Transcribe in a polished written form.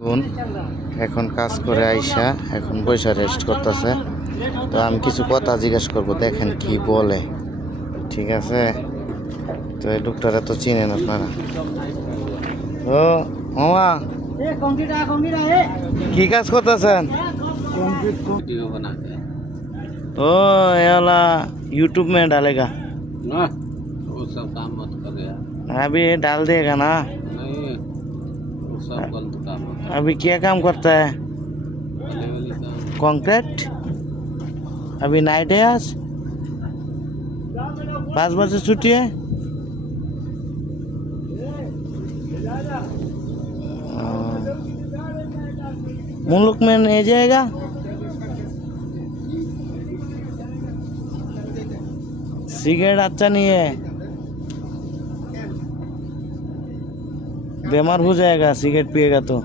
এখন কাজ করে আইসা এখন বৈশা রেস্ট করতেছে। তো আমি কিছু কথা জিজ্ঞাসা করবো, দেখেন কি বলে। ঠিক আছে, তো এই লোকটারা তো চিনেন আপনারা। ও মামা, কি কাজ করতেছেন? ओ ये वाला यूट्यूब में डालेगा ना, वो सब काम मत कर यार। अभी ये डाल देगा ना। नहीं, वो सब गलत काम है। अभी क्या काम करता है? वाले वाले काम। कंक्रीट। अभी नाइट है आज, 5 बजे छुट्टी है। मुल्क में नहीं जाएगा। सिगरेट अच्छा नहीं है, बीमार हो जाएगा सिगरेट पिएगा तो।